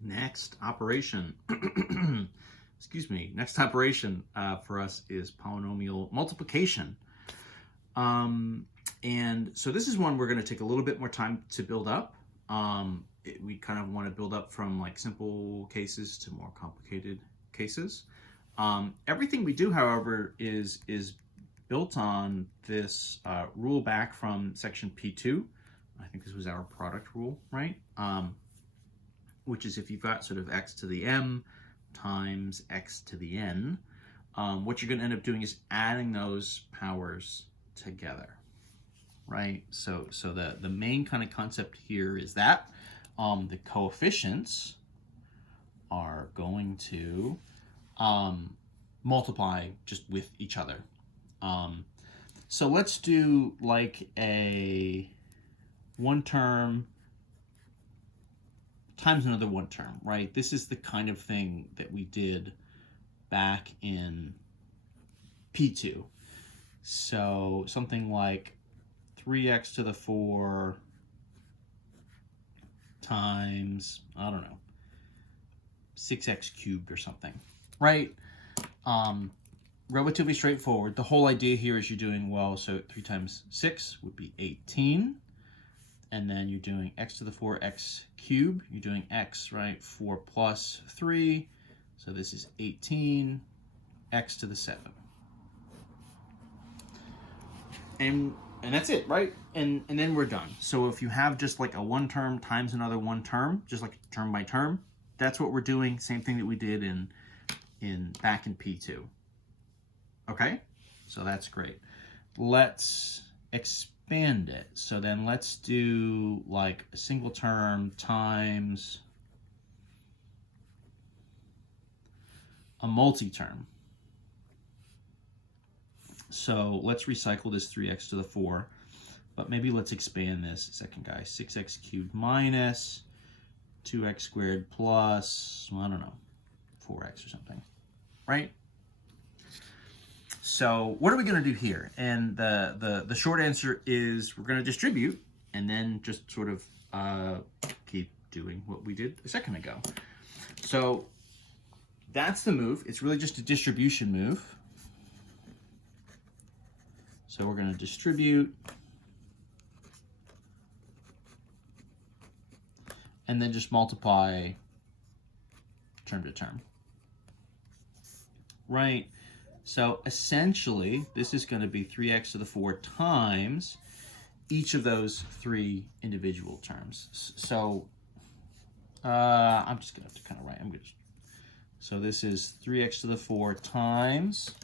Next operation, excuse me, next operation for us is polynomial multiplication. And so this is one we're going to take a little bit more time to build up. We kind of want to build up from like simple cases to more complicated cases. Everything we do, however, is built on this rule back from section P.4. I think this was our product rule, right? Which is if you've got sort of x to the m times x to the n, what you're going to end up doing is adding those powers together, right? So the main kind of concept here is that the coefficients are going to multiply just with each other. So let's do like a one term times another one term, right? This is the kind of thing that we did back in P2. So something like 3x to the 4 times, I don't know, 6x cubed or something, right? Relatively straightforward. The whole idea here is you're doing, well, so 3 times 6 would be 18. And then you're doing x to the 4, x cubed. You're doing x, right? 4 plus 3. So this is 18, x to the 7. And that's it, right? And then we're done. So if you have just like a one term times another one term, just like term by term, that's what we're doing. Same thing that we did back in P2. Okay? So that's great. Let's expand it. So then let's do like a single term times a multi-term. So let's recycle this 3x to the 4, but maybe let's expand this second guy. 6x cubed minus 2x squared plus, well, I don't know, 4x or something, right? So what are we going to do here? And the short answer is we're going to distribute and then just sort of keep doing what we did a second ago. So that's the move. It's really just a distribution move. So we're going to distribute and then just multiply term to term, right? So essentially, this is going to be 3x to the 4 times each of those 3 individual terms. So I'm just going to have to kind of write. So this is 3x to the 4 times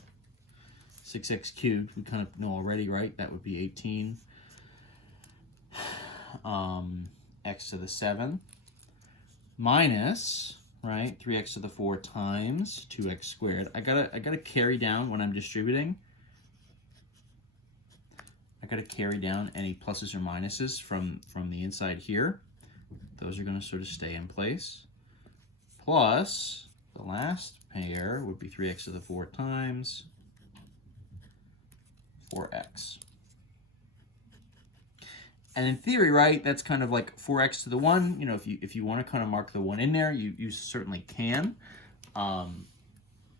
6x cubed. We kind of know already, right? That would be 18. X to the 7 minus, right, 3x to the 4 times 2x squared. I gotta carry down when I'm distributing. I gotta carry down any pluses or minuses from the inside here. Those are gonna sort of stay in place. Plus, the last pair would be 3x to the 4 times 4x. And in theory, right, that's kind of like 4x to the 1. You know, if you want to kind of mark the 1 in there, you certainly can.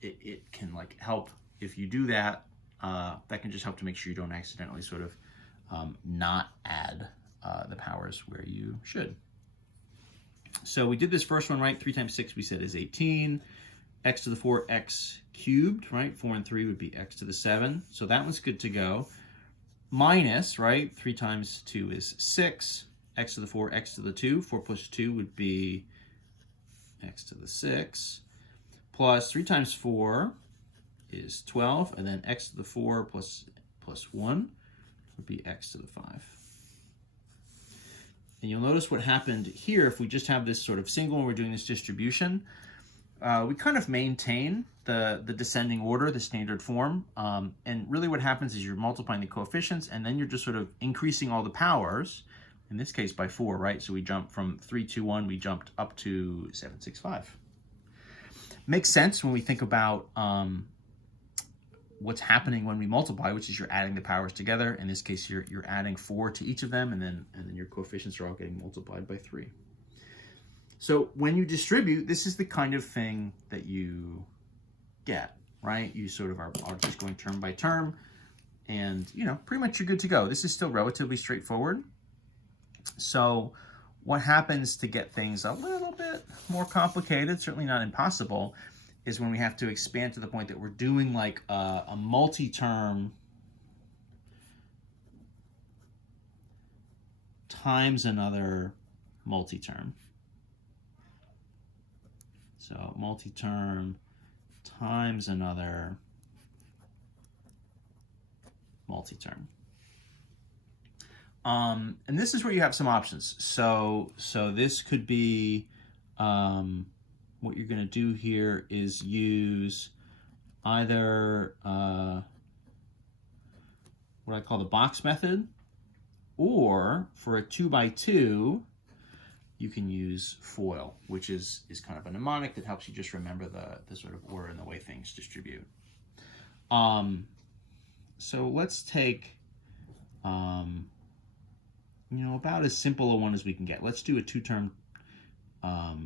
It can like help if you do that. That can just help to make sure you don't accidentally sort of not add the powers where you should. So we did this first one, right? 3 times 6 we said is 18. X to the 4, x cubed, right? 4 and 3 would be x to the 7. So that one's good to go. Minus, right? 3 times 2 is 6. X to the 4, x to the 2. 4 plus 2 would be x to the 6. Plus 3 times 4 is 12. And then x to the 4 plus 1 would be x to the 5. And you'll notice what happened here if we just have this sort of single and we're doing this distribution. We kind of maintain the descending order, the standard form. And really what happens is you're multiplying the coefficients and then you're just sort of increasing all the powers, in this case by 4, right? So we jumped from 3, 2, 1, we jumped up to 7, 6, 5. Makes sense when we think about what's happening when we multiply, which is you're adding the powers together. In this case, you're adding 4 to each of them, and then your coefficients are all getting multiplied by 3. So when you distribute, this is the kind of thing that you get, right? You sort of are just going term by term, and pretty much you're good to go. This is still relatively straightforward. So what happens to get things a little bit more complicated, certainly not impossible, is when we have to expand to the point that we're doing like a multi-term times another multi-term. So multi-term times another multi-term. And this is where you have some options. So this could be, what you're going to do here is use either what I call the box method, or for a 2x2, you can use FOIL, which is kind of a mnemonic that helps you just remember the sort of order and the way things distribute. So let's take, about as simple a one as we can get. Let's do a two-term, sort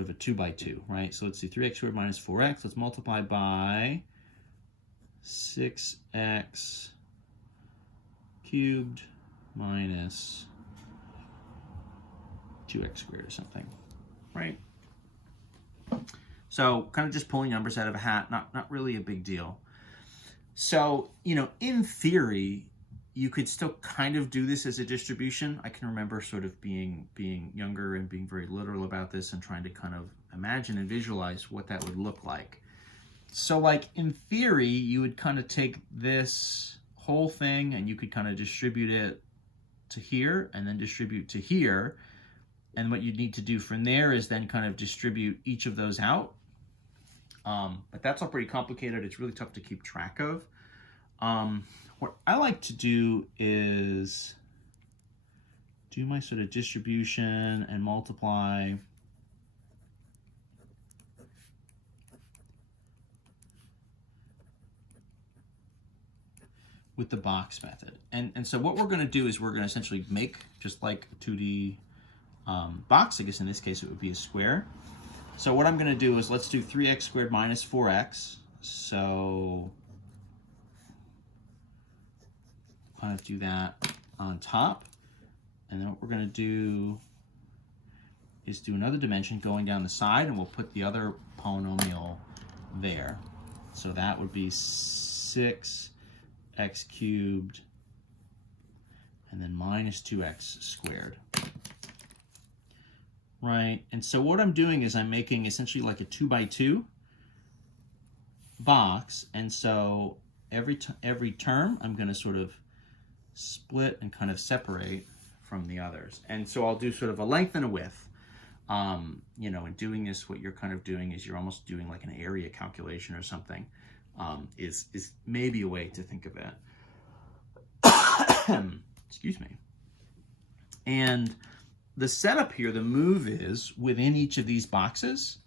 of a 2x2, right? So let's see, 3x squared minus 4x. Let's multiply by 6x cubed minus 2x squared or something, right? So kind of just pulling numbers out of a hat, not really a big deal. So, in theory, you could still kind of do this as a distribution. I can remember sort of being younger and being very literal about this and trying to kind of imagine and visualize what that would look like. So like in theory, you would kind of take this whole thing and you could kind of distribute it to here and then distribute to here. And what you'd need to do from there is then kind of distribute each of those out. But that's all pretty complicated. It's really tough to keep track of. What I like to do is do my sort of distribution and multiply with the box method. And so what we're going to do is we're going to essentially make just like a 2D box. I guess in this case it would be a square. So what I'm going to do is let's do 3x squared minus 4x. So kind of do that on top. And then what we're going to do is do another dimension going down the side, and we'll put the other polynomial there. So that would be 6x cubed and then minus 2x squared. Right, and so what I'm doing is I'm making essentially like a 2x2 box, and so every term I'm going to sort of split and kind of separate from the others. And so I'll do sort of a length and a width. In doing this, what you're kind of doing is you're almost doing like an area calculation or something, is maybe a way to think of it. Excuse me. And the setup here, the move is within each of these boxes.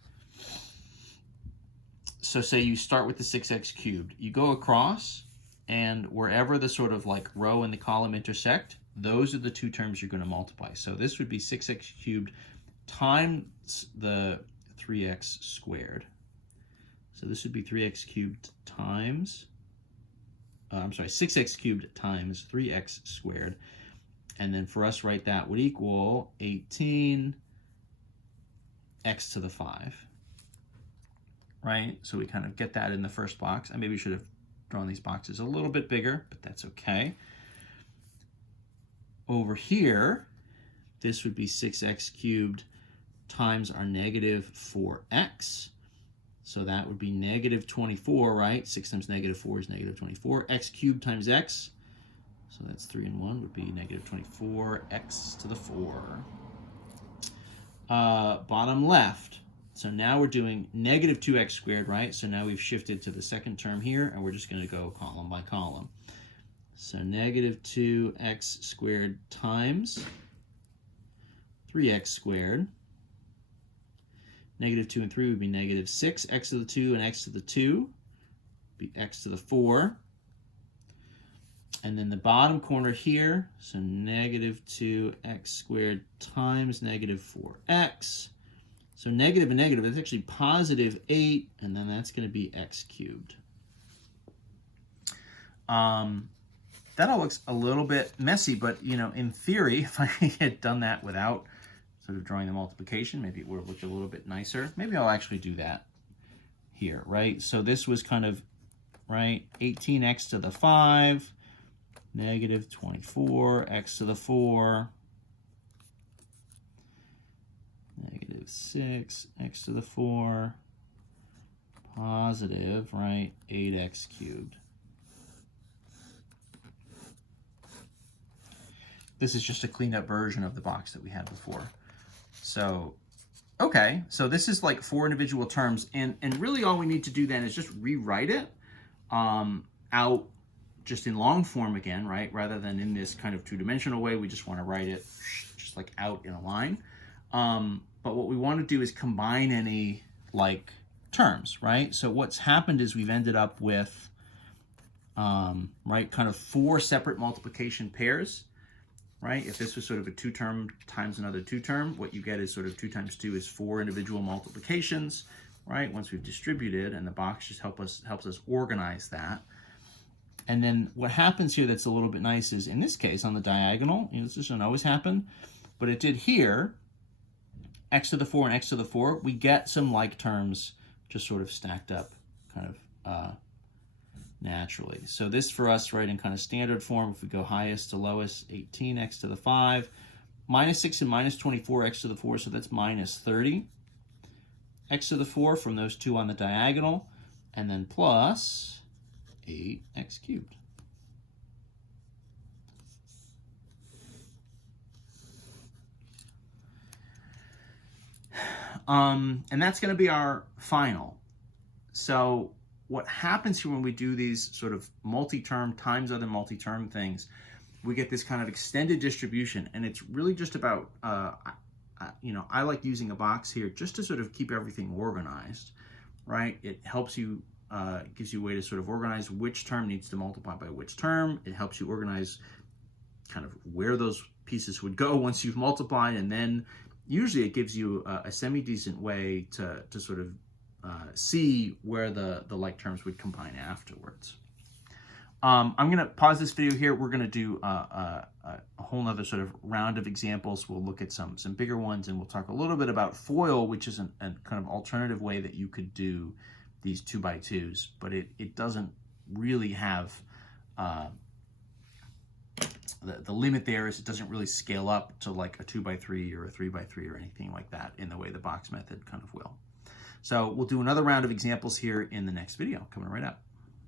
So say you start with the 6x cubed, you go across, and wherever the sort of like row and the column intersect, those are the two terms you're going to multiply. So this would be 6x cubed times the 3x squared. So this would be 3x cubed times, 6x cubed times 3x squared. And then for us, right, that would equal 18x to the 5. Right? So we kind of get that in the first box. I maybe should have drawn these boxes a little bit bigger, but that's okay. Over here, this would be 6x cubed times our negative 4x. So that would be negative 24, right? 6 times negative 4 is negative 24. X cubed times x. So that's 3 and 1 would be negative 24, x to the 4. Bottom left. So now we're doing negative 2x squared, right? So now we've shifted to the second term here, and we're just going to go column by column. So negative 2x squared times 3x squared. Negative 2 and 3 would be negative 6. X to the 2 and x to the 2 would be x to the 4. And then the bottom corner here, so negative 2x squared times negative 4x. So negative and negative, that's actually positive 8, and then that's going to be x cubed. That all looks a little bit messy, but, you know, in theory, if I had done that without sort of drawing the multiplication, maybe it would have looked a little bit nicer. Maybe I'll actually do that here, right? So this was kind of, right, 18x to the 5, negative 24, x to the 4, negative 6, x to the 4, positive, right, 8x cubed. This is just a cleaned up version of the box that we had before. So, okay, so this is like 4 individual terms, and really all we need to do then is just rewrite it out just in long form again, right? Rather than in this kind of two-dimensional way, we just want to write it just like out in a line. But what we want to do is combine any like terms, right? So what's happened is we've ended up with, right, kind of 4 separate multiplication pairs. Right? If this was sort of a 2-term times another 2-term, what you get is sort of 2 times 2 is 4 individual multiplications, right? Once we've distributed, and the box just helps us organize that. And then what happens here that's a little bit nice is, in this case, on the diagonal, you know, this doesn't always happen, but it did here, x to the 4 and x to the 4, we get some like terms just sort of stacked up kind of naturally. So this for us, right, in kind of standard form, if we go highest to lowest, 18x to the 5, minus 6 and minus 24x to the 4, so that's minus 30. X to the 4 from those 2 on the diagonal, and then plus 8x cubed. And that's going to be our final. So what happens here when we do these sort of multi-term times other multi-term things, we get this kind of extended distribution, and it's really just about, you know, I like using a box here just to sort of keep everything organized, right? It helps you, gives you a way to sort of organize which term needs to multiply by which term. It helps you organize kind of where those pieces would go once you've multiplied, and then usually it gives you a semi-decent way to sort of see where the like terms would combine afterwards. I'm going to pause this video here. We're going to do a whole nother sort of round of examples. We'll look at some bigger ones, and we'll talk a little bit about FOIL, which is a kind of alternative way that you could do these 2x2s, but it doesn't really have the limit there is it doesn't really scale up to like a 2x3 or a 3x3 or anything like that in the way the box method kind of will. So we'll do another round of examples here in the next video coming right up.